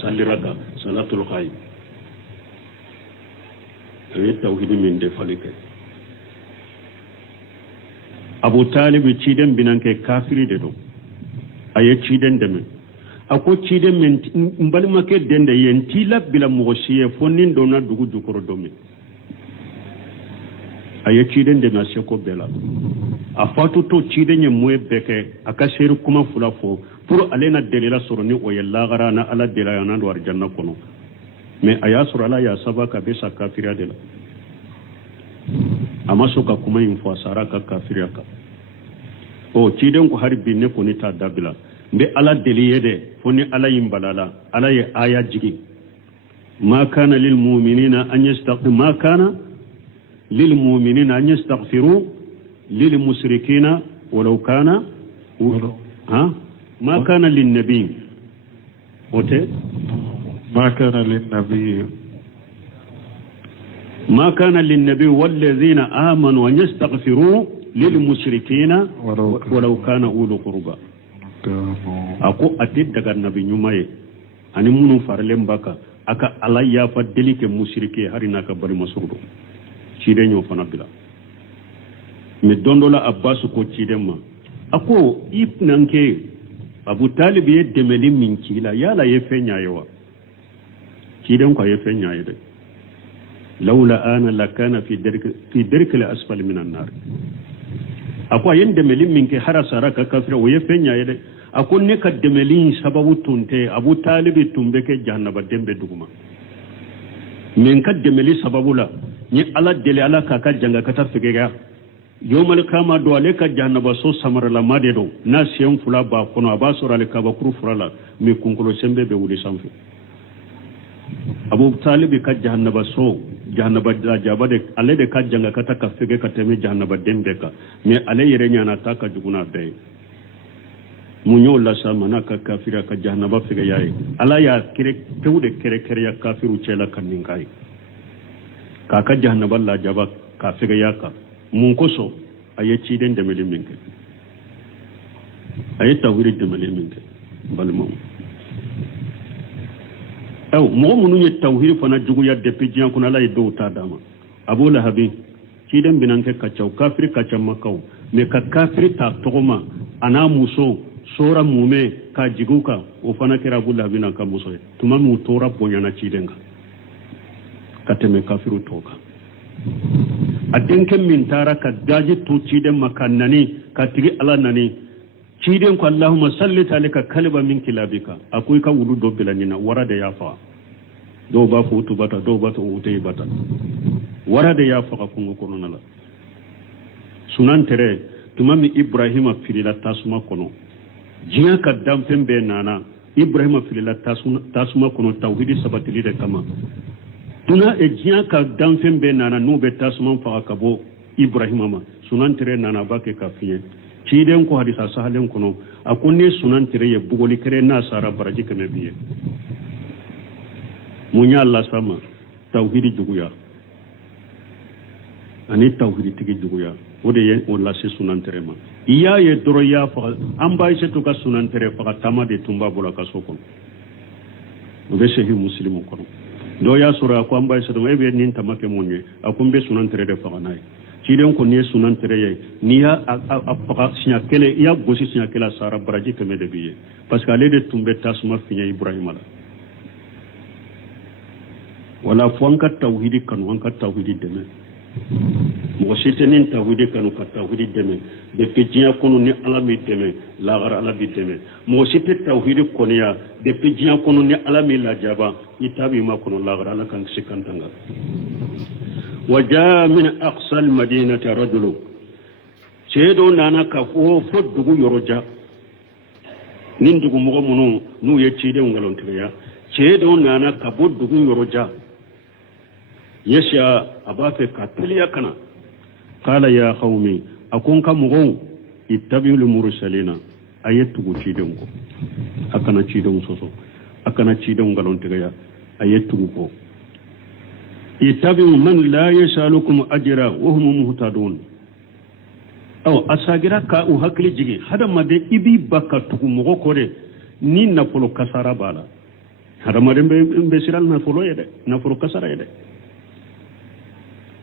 salira kan salatul ghaib a ye tawhidi min defali kɛ Abu Talib ciden binan kɛ kafiri de don a ye ciden dɛmɛ a ko ciden min n balimakɛ den de ye n t'i labila mɔgɔ si ye fo ni n donna dugu jukɔrɔ don min a ye ciden dɛmɛ a seko bɛɛ la a fatutɔ ciden ye mun ye bɛɛ kɛ a ka seri kuma fila fɔ pour ale na delila sɔrɔ ni o ye lagara na ala delila na do arjanna kɔnɔ mais a y'a sɔrɔ ala y'a saba ka bɛ sa kafiriya de la a ma sɔn ka kuma in fɔ a sara ka kafiriya kan o ciden ko hari bi ne kɔni t'a dabila n bɛ ala deli ye dɛ fo ni ala in balala ala ye aya jigi ma kana lil mu'minina an yastaghfiru lil mushrikina walau kana ما كان للنبي ما كان للنبي ما كان للنبي والذين آمنوا أن يستغفروا للمشركين ولو كان أولو قربى أكو أتيت دغ النبي نيوماي أني منو فارلم باكا أكا الله يافا دليك مشركي هارينا كبري مسرودو تشيدي نيو فانا بلا مي دوندولا عباس كو تشيدما أكو إبنانكي أبو طالب يدملي من كيلا يالا يفنيا يوا تشيدم كو يفنيا يدي لولا أنا لكان في درك الأسفل من النار أكو يندملي منك حرسارك كافر ويفنيا يدي أكو نكا دملين سبب تنتي أبو طالب تنبك جهنم دمب دوما من كدملي سبب لا ني على دلي على كاكا جنگا كتا فيغا يوم القيامة دو عليك جهنم سو سمر لا مادو ناس يوم فلا با كونو اباسور عليك باكرو فلا مي كونكلو سمبه be wuli sanfi Abu Talib ka jahannaba so jahannaba jabade alle de ka janga kata ka fege ka teme jahannaba dembe ka me alle yere nyana ta ka juguna be munyo la samana ka kafira ka jahannaba fege yayi ala ya kire tewde kere ya kafiru cela kan ninkai ka jahannaba la jaba ka fege yaka mun koso aye ci den de meliminke aye tawhid de meliminke balmo aw mo munu ye tawhid fana jugu ya de pijian kuna la do ta dama Abu Lahab ci den binanke ka chaw kafir ka chamma kaw me ka kafir ta togoma ana muso sora mume ka jiguka o fana kira Abu Lahab na ka muso tuma mu tora bonyana ci denga kateme kafiru toka adenke min tara ka daji to ci den makannani ka tigi ala nani ci den ko Allahumma salli alika kalba min kilabika akwai ka wudu do bilanina wara da yafa do ba futu bata do bata utay bata wara da yafa ka kungo kono nala sunan tere tumami Ibrahima filila tasuma kono jiya ka damfen be nana Ibrahima filila tasuma kono tawhidi sabatili de kama tuna e jiya ka damfen be nana no be tasuma fa ka bo Ibrahima ma sunan tere nana bake ka fiye ciden ko hadisa sahalen kono akunne sunan tire ye bugoli kere na sara baraji kame biye munya Allah sama tauhidi juguya ani tauhidi tigi juguya ode ye wala se sunan tire ma iya ye doro ya fa amba ise to ka sunan tire fa tama de tumba bola ka soko be sehi muslimu kono do ya sura ko amba ise to be nin tamake monye akumbe sunan tire de fa nai ciden ko ne sunan tere ni ya apaka sinya kele ya gosi sinya kela sara baraji kame de biye parce que ale de tumbe tasuma finya Ibrahima la wala fonka tawhidi kan wanka tawhidi deme mo sitenen tawhidi kan ka tawhidi deme de pejiya kono ni ala mi deme la gara ala bi deme mo sitte tawhidi konya de pejiya kono ni ala mi la jaba itabi ma kono la gara ala kan sikantanga وجاء من أقصى المدينة رجل سيدو نانا كفو فدغو يرجع نندغو مغمونو نو يتشيدي ونغلون تريا سيدو نانا كفو دغو يرجع يشيا أبافي كاتليا كنا قال يا قومي أكون كمغو اتبعوا المرسلين أيتغو تشيدونكو أكنا تشيدون سوسو أكنا تشيدون غلون تريا أيتغو اتبعوا من لا يسألكم أجرا وهم مهتدون أو أساجرا كأو هكلي جيجي هذا ما ده إبي بكا تكو مغو كوري ني نفلو كسارا بالا هذا ما ده بسيرال نفلو يده نفلو كسارا يده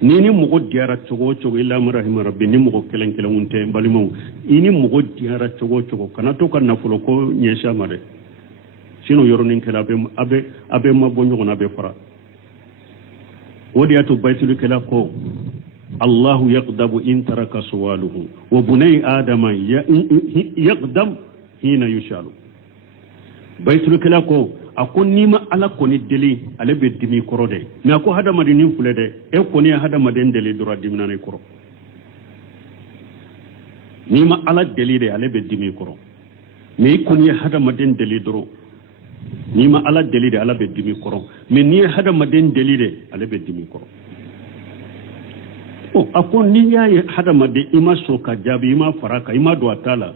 ني مغو ديارا تشوغو تشوغو إلا مرحم ربي ني مغو كلن كلن ونته بالمو إني مغو ديارا تشوغو تشوغو كنا توكا نفلو كو نيشا مره سينو يورونين كلا أبي ما بونيو نابي فرا ودياتو بيتلو كلاكو الله يقدم إن ترك سواله وبني آدم يقدم حين يشال بيتلو كلاكو أكون نيما على كوني دلي على بدمي كرو دي ما أكو هذا مدينين فلده أو كوني هذا مدين دلي درا دمنا كرو نيما على دلي دي على بدمي كرو مي كوني هذا مدين دلي درو ni ma ala delide ala be dimi koro mais ni hada maden delide ala be dimi koro o akon ni ya hada made ima so ka jabi ima faraka ima do atala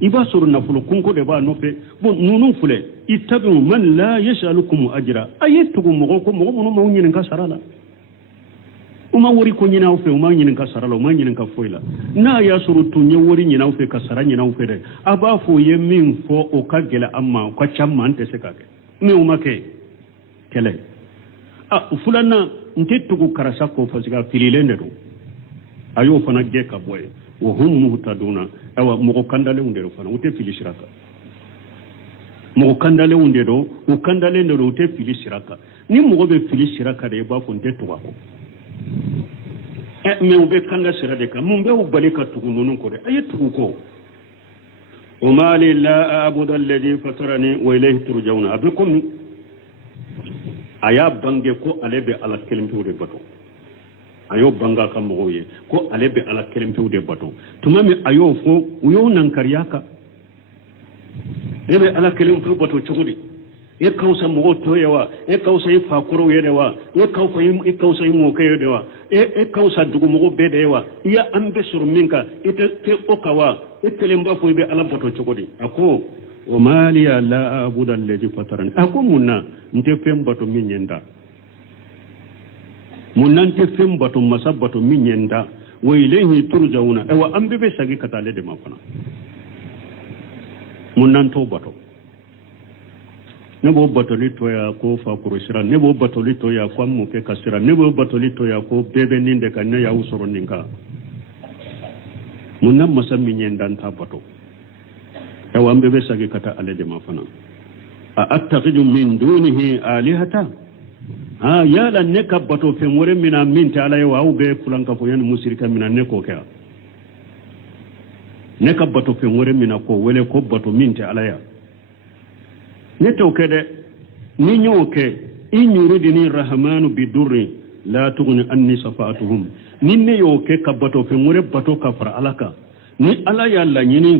iba suru na fulu kunko de ba no fe bon nunun fule itabu man la yasalukum ajra ayetukum mo ko mo mo nyin ka sarala uma wori ko nyina ufe uma nyinin ka sarala uma nyinin ka foila na ya surutu nye wori nyina ufe ka sara nyina ufe de aba fo ye min fo o ka gela amma ka chamma ante se ka ke me uma ke kele fulana nte tugu karasa ko fasiga fililende do ayo fana ge ka boy wa hum muhtaduna awa mo kandale unde do fana ute fili shiraka mo kandale unde do o kandale ndo ute fili shiraka ni mo be fili shiraka de ba fo nte tuwa ko me ube kanda sirade ka mun be ubalika tugunun ko de ayi tugu ko wa ma la a'budu alladhi fatarani wa ilayhi turja'una abikum aya bange ko alebe ala kelimtu de bato ayo banga kam moye ko alebe ala kelimtu de bato tumami ayo fo uyo nan kariyaka ebe ala kelimtu bato chugudi e kawsa mo to yawa e kawsa yi fakuro yedewa e kawsa yi mo kayedewa e kawsa dugu mo bedewa ya ambe sur minka ite te okawa e kelimba fo be ala bato chugudi ako o mali la abuda alladhi fatarani ako munna nte fem bato minyenda munna nte fem bato masabbato minyenda wa ilayhi turjauna wa ambe be sagi katale de mafana munna to bato nebo batoli to ya ko fa kurusira nebo batoli to ya ko mu ke kasira nebo batoli to ya ko bebe ninde kan ne ya usoro ninka munna masami nyendan ta bato ewa mbebe sagi kata alede mafana attaqidu min dunihi alihata yala neka bato femore mina minta ala yawa ube fulanka fo yan musirika mina neko kya neka bato femore mina ko wele ko bato minta ala ya neto kede ni nyoke inyuridini rahmanu bidurri la tughni anni safatuhum ninne yoke ka bato femore bato kafara alaka ni ala ya la nyini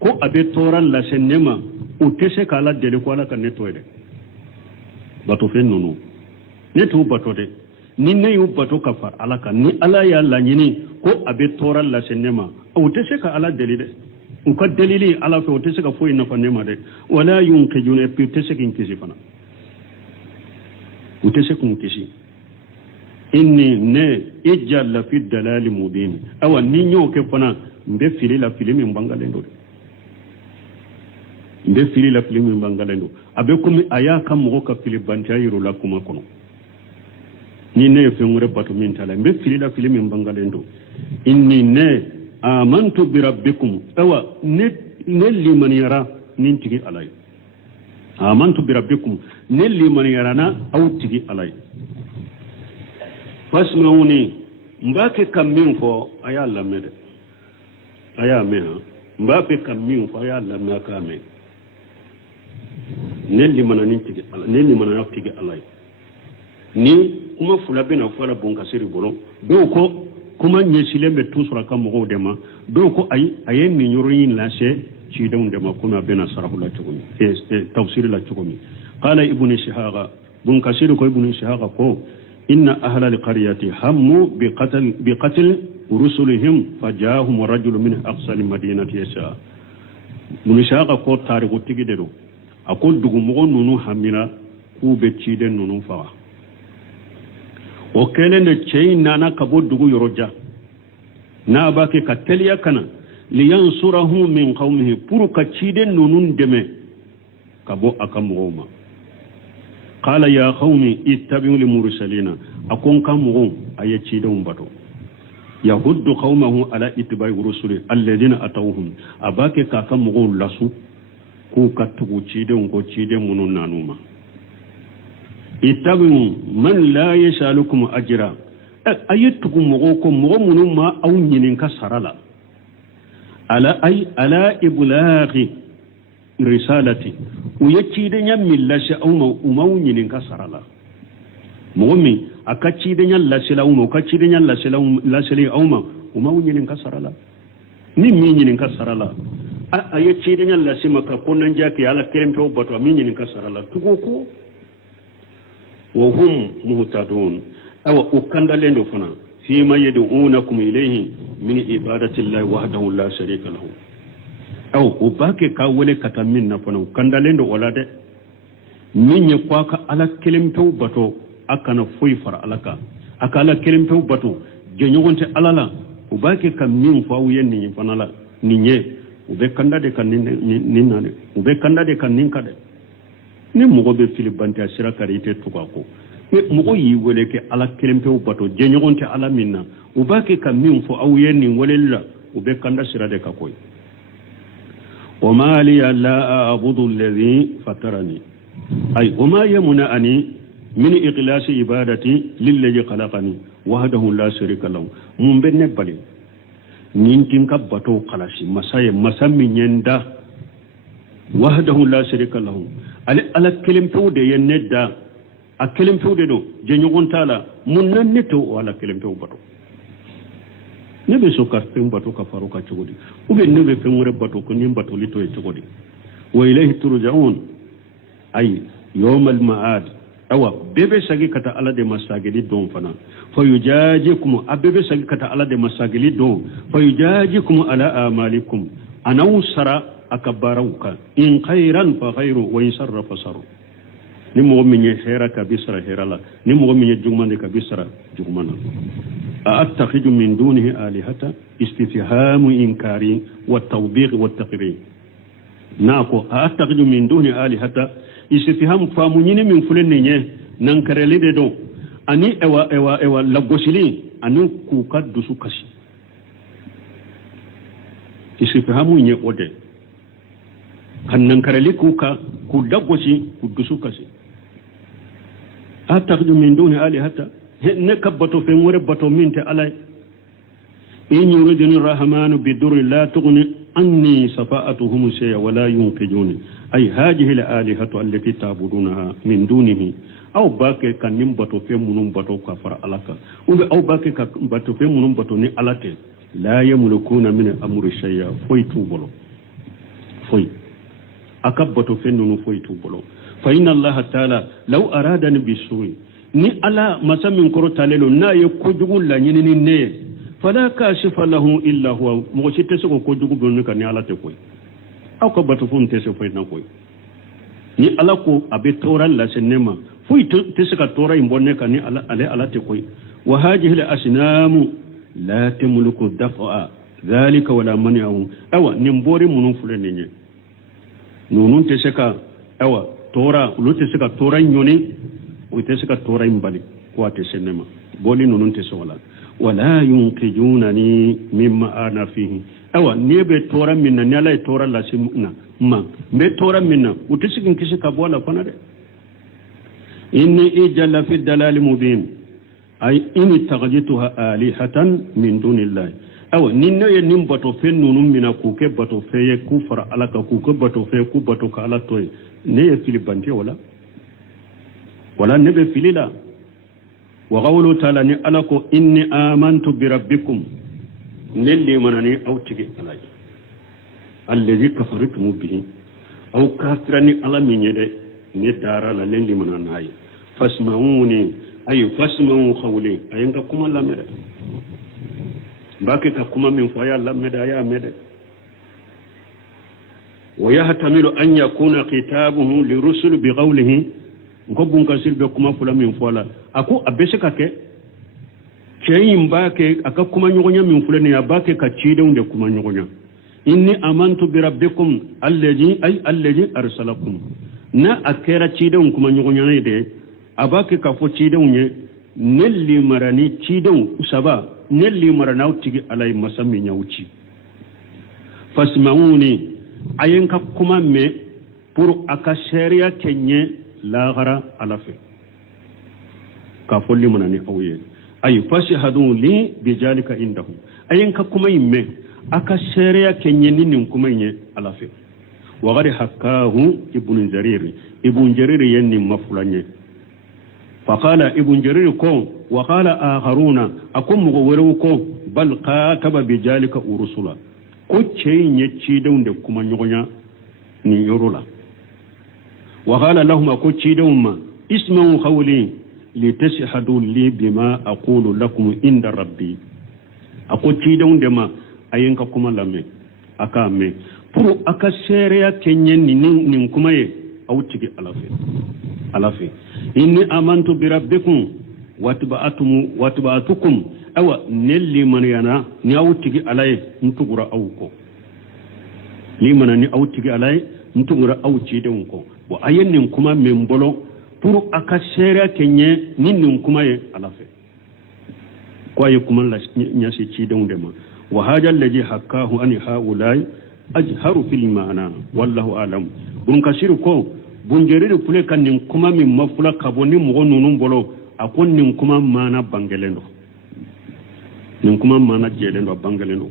ko abe toran la senema utese kala dele ko ala kan netoide bato fen nunu neto bato de ninne yu bato kafar alaka ni ala ya la nyini ko abe toran la senema utese ka ala dele de uka dalili ala fe utese ka foyi nafa nema de wala yunkijuna e utese kin kisi fana utese kun kisi inni ne ijalla fi dalali mubin awa ni nyoke fana mbe fili la fili min bangalendo mbe fili la fili min bangalendo abe kumi aya kam mo ka fili bantayiru la kuma kono ni ne fe ngure batu min tala mbe fili la fili min bangalendo inni ne amantu bi rabbikum awa ne liman yara nin tigi alay amantu bi rabbikum ne liman yarana aw tigi alay fasmauni mbake kam min fo aya lamede aya me mbake kam min fo aya lamna ka me ne liman nin tigi alay ne liman yara tigi alay ni kuma fula bena fala bonka siri bolo do ko kuma nyesile me tusura kam mo dema do ko ay ni nyoroyin la se ci dawun dema kuma bena sarahu la tukumi tafsir la tukumi qala ibn shihaqa bun kasir ko ibn shihaqa ko inna ahla alqaryati hammu bi qatl rusulihim fajahum rajulun min aqsa almadinati yasha ibn shihaqa ko tariqu tigide do akol dugu mo nunu hamina ku be ci den nunu fa o kelene cey nana kabo dugu yoroja na bake ka teliya kana liyansurahu min qawmihi pour ka ciden nunun deme kabo akamuma qala ya qawmi ittabi'u lil mursalina akon kamu aye ciden bato yahuddu qawmahu ala ittiba'i rusuli alladhina atawhum abake ka kamu lasu ku katugu ciden ko ciden munun nanuma itabu man la yasalukum ajra ayatukum mogo munum ma aw nyinin ka sarala ala iblaghi risalati uyaci da nya millashi aw ma nyinin ka sarala momi akaci da nya lasila aw kaci da nya lasila aw ma nyinin ka sarala ni mi nyinin ka sarala ayaci da nya lasima ka konan jaki ala kerempe bato mi nyinin ka sarala tugoko وهم مهتدون أو أكند لندو فنا فيما يدعونكم إليه من عبادة الله وحده لا شريك له أو أباك كاولي كتامين فنا أكند لندو ولا ده من يقواك على كلمة بطو أكنا فويفر علىك akala kelempew bato jenyogonte alala ubake kam min fawyen ni fanala ninye ube kanda de kan ninna de ube kanda de kan ninka de ni mogo be filibante asira karite tukako mogo yi wele ke ala kelempew bato jenyogonte ala minna ubake kam min fawyen ni walella ube kanda sira de kakoy وما لي لا أعبد الذي فطرني أي وما يمنعني من إخلاص عبادتي للذي خلقني وحده لا شريك له من بين بالي نينتين كباتو خلاصي مساي مسامي نيندا وحده لا شريك له على كلمة فود يندا أكلم فود دو جنيون تالا من نتو ولا كلمة باتو nebe sokar fen bato ka faruka cogodi ube nebe fen wore bato ko nim bato lito e cogodi wa ilayhi turja'un ay yawm al ma'ad awa bebe sagi kata ala de masagili don fana fayujajikum abebe sagi kata ala de masagili don fayujajikum ala amalikum anaw sara akabaruka in khairan fa khairu wa in sharra fa sharru ni mo minye hera ka bisra herala ni mo minye jugmande ka bisra jugmana أأتخذ من دونه آلهة استفهام إنكاري والتوبيخ والتقرير ناكو أأتخذ من دونه آلهة استفهام فامونين من فلنية ننكر لدو أني إوا لغوشلي أنو كوكا دوسو كشي استفهام يقودي kan ننكر لي كوكا كودغوشي كودوسو كشي أأتخذ من دونه آلهة ne kabbato fen wore bato minte alay in yuriduni rahmanu bidurri la tughni anni safa'atuhum shay'a wa la yunqijuni ay hadhihi al-alihatu allati ta'budunaha min dunihi aw bake kan nim bato fen munum bato ka fara alaka ube aw bake ka bato fen munum bato ni alate la yamlikuna min amri shay'a foytu bolo foy akabbato fen nunu foytu bolo fa inna allaha ta'ala law aradani bisu'i ni ala masamin koro talelo na ye kojugu la nyini ne fala kashifa lahu illa huwa mo ci tese ko kojugu be ka ni ala te koy aw ko batu fun tese fay na koy ni ala ko abe toral la senema fuy tese ka tora imbonne ka ni ala te koy wa hadhihi al asnam la tamliku daf'a dhalika wala man'u awa ni mbori munun fule ne nunun tese ka awa tora lu tese ka tora nyoni وتسكا تورين بالي كواتي سينما بولي نونون تسولا ولا ينقذونني مما انا فيه اوا نيبي تورا منا نالا تورا لا سيمنا ما مي تورا منا وتسكن كيسكا بولا فنادي اني اجل في الدلال مبين اي اني تغجتها الهه من دون الله awa ninno ye nim bato fen nunu mina ku ke bato feye ku fara alaka ku ke bato fe ku bato ka ala toy ne ye filibanti wala nebe filila wa qawlu ta'ala ni alako inni amantu bi rabbikum nelli manani aw tigi alaji allazi kafartum bihi aw kafirani ala minyede ni dara la nelli mananayi fasma'uni ay fasma'u qawli ayenga kuma lamede baki ka kuma min faya lamede ya mede wa yahtamilu an yakuna khitabuhu lirusul bi qawlihi ngobun ka sirbe kuma fula min fola ako abese kake ceyin bake aka kuma nyogonya min fula ne abake ka cide unde kuma nyogonya inni amantu bi rabbikum allazi arsalakum na akera cide un kuma nyogonya ne de abake ka fo cide unye nelli marani cide usaba nelli marana utigi alai masami nyauci fasmauni ayenka kuma me pour aka sharia kenye لاغرا علفه كفول منني اويه اي فاشهدوا لي بذلك عندهم اين كما يمه اكا شريا كنيني نكما يه علفه وغير حكاه ابن جرير يني مفلانيه فقال ابن جرير كون وقال اخرون اكم مغورو بل كاتب بذلك ورسلا ko ceyin ya ci da wanda kuma nyonya ni yorola وقال لهم أكو تشيدهم اسمعوا قولي لتشهدوا لي بما أقول لكم عند ربي أكو تشيدهم دما أينك كما لامي أكامي pour aka sereya kenyen nin kuma ye aw tigi alafe inni amantu bi rabbikum watba'atukum awa nelli man yana ni awtigi alay ntugura awko limana ni awtigi alay ntugura awcide ko wa ayennin kuma membolo pour aka sera kenye ninnin kuma ye alafe ko ay kuma la nyasi cide ndema wa hada alladhi hakahu an haulai ajharu fil ma'ana wallahu alam bun kasiru ko bun jeriri kule kan nin kuma min mafula kaboni mo nunun bolo akon nin kuma mana bangelendo nin kuma mana jelendo bangelendo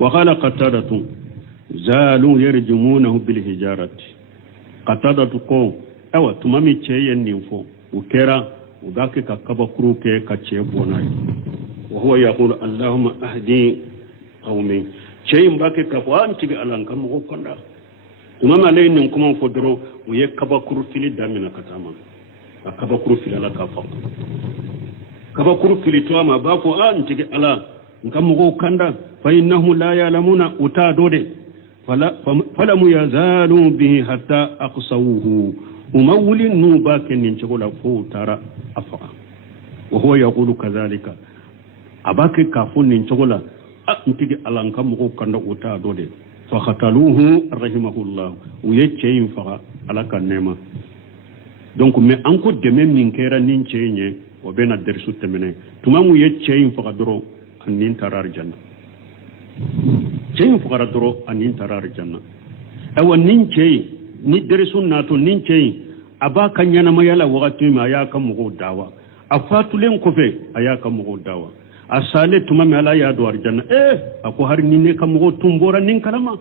wa qala qatadatu zalu yarjumunahu bil hijarati qatadatu ko awa tumami cheyen nin fo ukera ugake ka kabakuru ke ka che bonai wa huwa yaqulu allahumma ahdi qawmi cheyin bake ka ko an tigi alan kan mo konda tumama lay nin kuma fo doro uye kabakuru fili damina katama kabakuru fili ala ka fa kabakuru fili to ma ba ko an tigi ala ngam mo kanda fa innahum la ya'lamuna uta dode fala mu yazalu bihi hatta aqsawuhu umawli nuba kenin chogola fo tara afa wa huwa yaqulu kadhalika abake kafun nin chogola ntigi ala ngam mo kanda uta dode fa khataluhu rahimahullah uyeche infa ala kanema donc mais anko deme min kera nin chenye o bena dersu temene tuma mu yeche infa doro anin tarar janna cey fukara doro anin tarar janna awa nin cey ni dersu nato nin cey aba kanyana mayala wakati ma ya kan mugo dawa afatulen kofe aya kan mugo dawa asale tuma me ala ya do arjanna ako har ni ne kan mugo tumbora nin kalama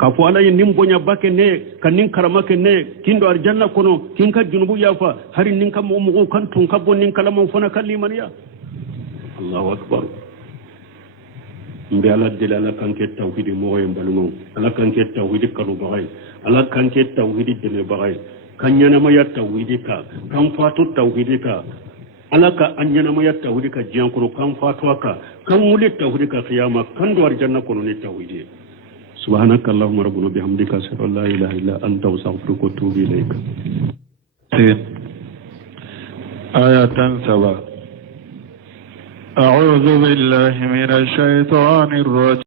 ka fo ala yin bonya bake ne kan nin karama ke ne kindo arjanna kono kin ka junubu yafa har nin kan mugo kan tun ka bon nin kalama fona kalli mariya Allahu akbar mbe ala dela ala kanke tawhidi moye mbalmo ala kanke tawhidi kanu bagay ala kanke tawhidi dele bagay kanyana maya tawhidi ka kan fatu tawhidi ka ala ka anyana maya tawhidi ka jiyan kono kan fatu ka kan muli tawhidi ka qiyama kan do arjanna kono ni tawhidi subhanaka allahumma rabbuna bihamdika ashhadu an la ilaha illa anta astaghfiruka wa atubu ilayk ayatan saba أعوذ بالله من الشيطان الرجيم